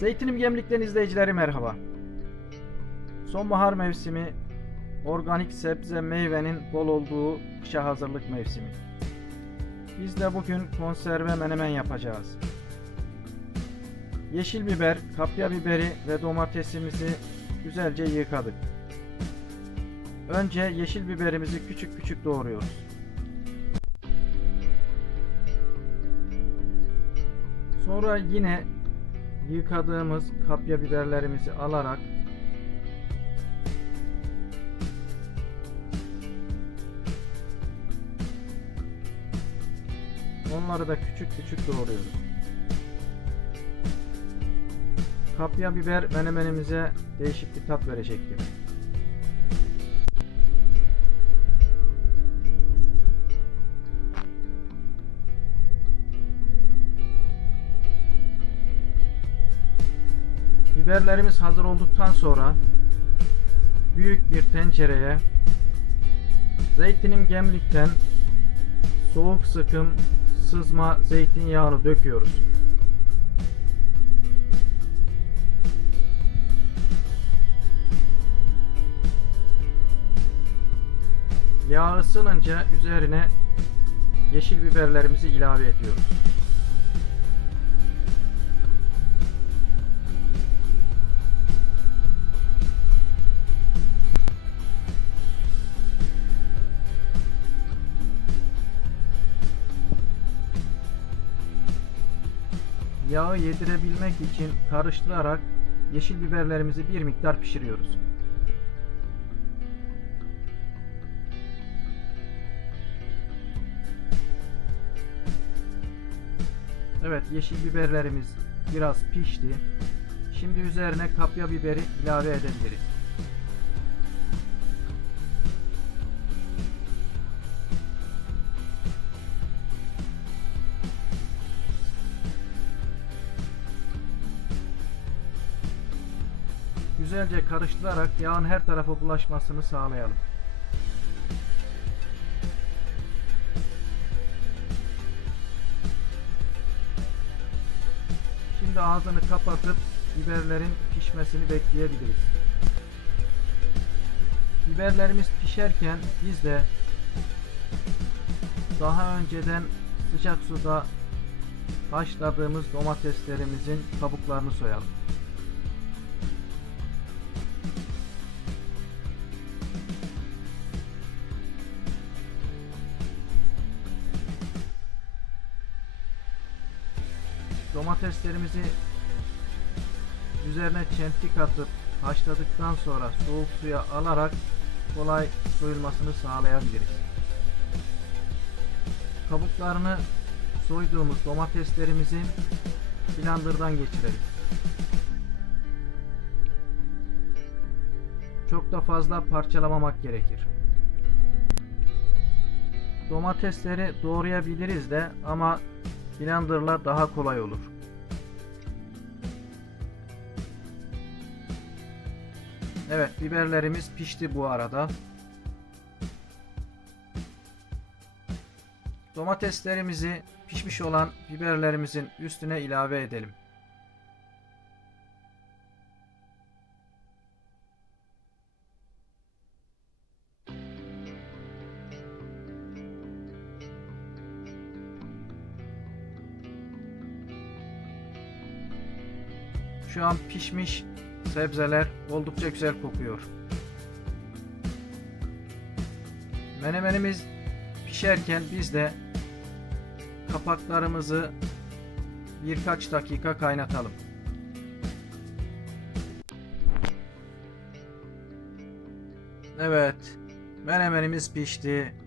Zeytinim Gemlik'ten izleyicileri merhaba. Sonbahar mevsimi, organik sebze meyvenin bol olduğu kışa hazırlık mevsimi. Biz de bugün konserve menemen yapacağız. Yeşil biber, kapya biberi ve domatesimizi güzelce yıkadık. Önce yeşil biberimizi küçük küçük doğruyoruz. Sonra yine yıkadığımız kapya biberlerimizi alarak onları da küçük küçük doğruyoruz. Kapya biber menemenimize değişik bir tat verecektir. Biberlerimiz hazır olduktan sonra büyük bir tencereye zeytinim gemlikten soğuk sıkım sızma zeytinyağını döküyoruz. Yağ ısınınca üzerine yeşil biberlerimizi ilave ediyoruz. Yağı yedirebilmek için karıştırarak yeşil biberlerimizi bir miktar pişiriyoruz. Evet yeşil biberlerimiz biraz pişti. Şimdi üzerine kapya biberi ilave edebiliriz. Güzelce karıştırarak yağın her tarafa bulaşmasını sağlayalım. Şimdi ağzını kapatıp biberlerin pişmesini bekleyebiliriz. Biberlerimiz pişerken biz de daha önceden sıcak suda haşladığımız domateslerimizin kabuklarını soyalım. Domateslerimizi üzerine çentik atıp haşladıktan sonra soğuk suya alarak kolay soyulmasını sağlayabiliriz. Kabuklarını soyduğumuz domateslerimizi blenderdan geçirelim. Çok da fazla parçalamamak gerekir. Domatesleri doğrayabiliriz de ama blenderla daha kolay olur. Evet biberlerimiz pişti bu arada. Domateslerimizi pişmiş olan biberlerimizin üstüne ilave edelim. Şu an pişmiş sebzeler oldukça güzel kokuyor. Menemenimiz pişerken biz de kapaklarımızı birkaç dakika kaynatalım. Evet, menemenimiz pişti.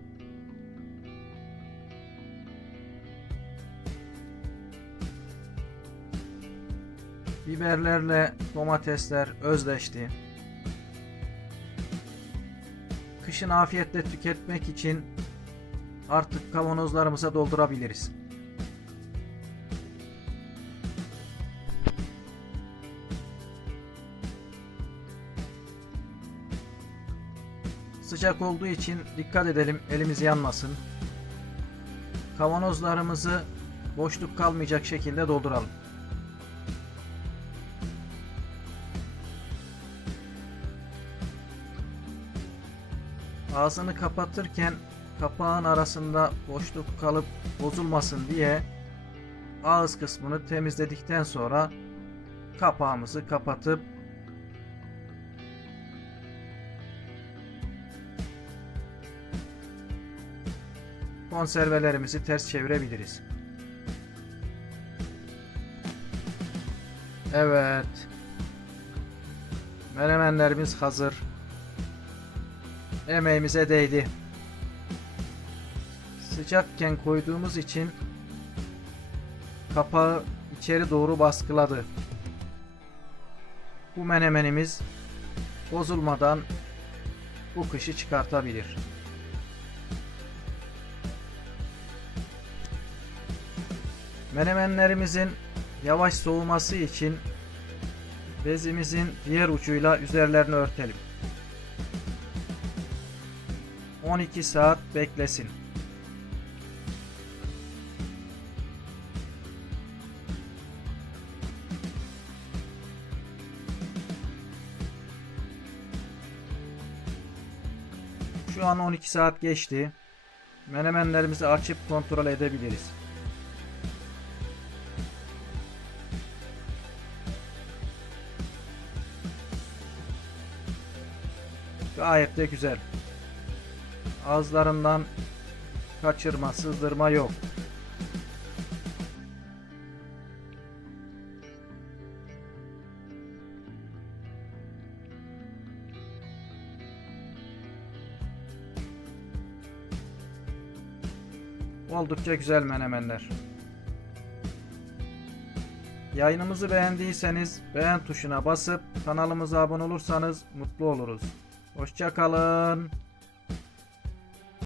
Biberlerle domatesler özleşti. Kışın afiyetle tüketmek için artık kavanozlarımıza doldurabiliriz. Sıcak olduğu için dikkat edelim elimiz yanmasın. Kavanozlarımızı boşluk kalmayacak şekilde dolduralım. Ağzını kapatırken kapağın arasında boşluk kalıp bozulmasın diye ağız kısmını temizledikten sonra kapağımızı kapatıp konservelerimizi ters çevirebiliriz. Evet. Menemenlerimiz hazır. Emeğimize değdi. Sıcakken koyduğumuz için kapağı içeri doğru baskıladı. Bu menemenimiz bozulmadan bu kışı çıkartabilir. Menemenlerimizin yavaş soğuması için bezimizin diğer ucuyla üzerlerini örtelim. 12 saat beklesin. Şu an 12 saat geçti. Menemenlerimizi açıp kontrol edebiliriz. Gayet de güzel. Ağızlarından kaçırma, sızdırma yok. Oldukça güzel menemenler. Yayınımızı beğendiyseniz beğen tuşuna basıp kanalımıza abone olursanız mutlu oluruz. Hoşçakalın.